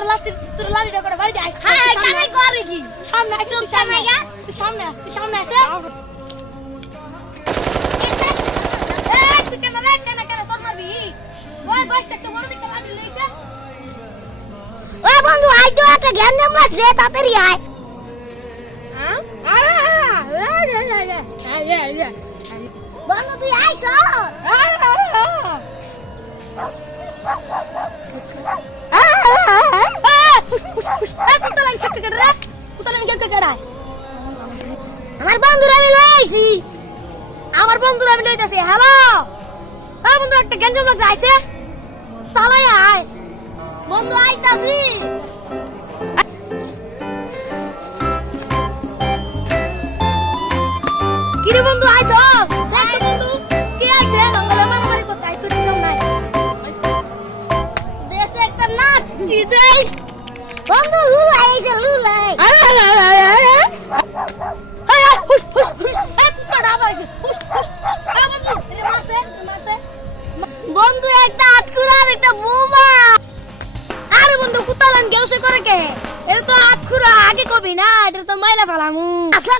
তোর লাঠিটা করে বাড়ি যাই হ্যাঁ কানে করে কি সামনে আসে চুপ সামনে গা তুই সামনে আস তুই সামনে আসে এই তুই কেন রে কেন তোর মারবি ওই বসে তো বড় দিকে লাঠি লইছে ও বন্ধু আই তো একটা গেম নাম লাগছে তাড়াতাড়ি আয় হ্যাঁ বন্ধু তুই আইছ আমার বন্ধুরা আমি লই আইছি আমার বন্ধুরা আমি লইতাছি হ্যালো এই বন্ধু একটা গেঞ্জাম লাগছে আইছে তালাই আয় বন্ধু আইতাছি কি রে বন্ধু আইছ দেখ তো বন্ধু কি আইছে রঙ্গলা মারামারি করতে আইছ তুই কেমন নাই দেশে একটা নাচ কি দেই বন্ধু লুলাই আইছে লুলাই হুস হুস হুস এই কুত্তা ডাবা আইছে হুস হুস এই বন্ধু রে মারছে বন্ধু একটা আটকুরার একটা বোমা আরে বন্ধু কুত্তা লান গেউসে করে কে এটা তো আতখুরা আগে কবি না এটা তো মাইলা ফেলামু আসলে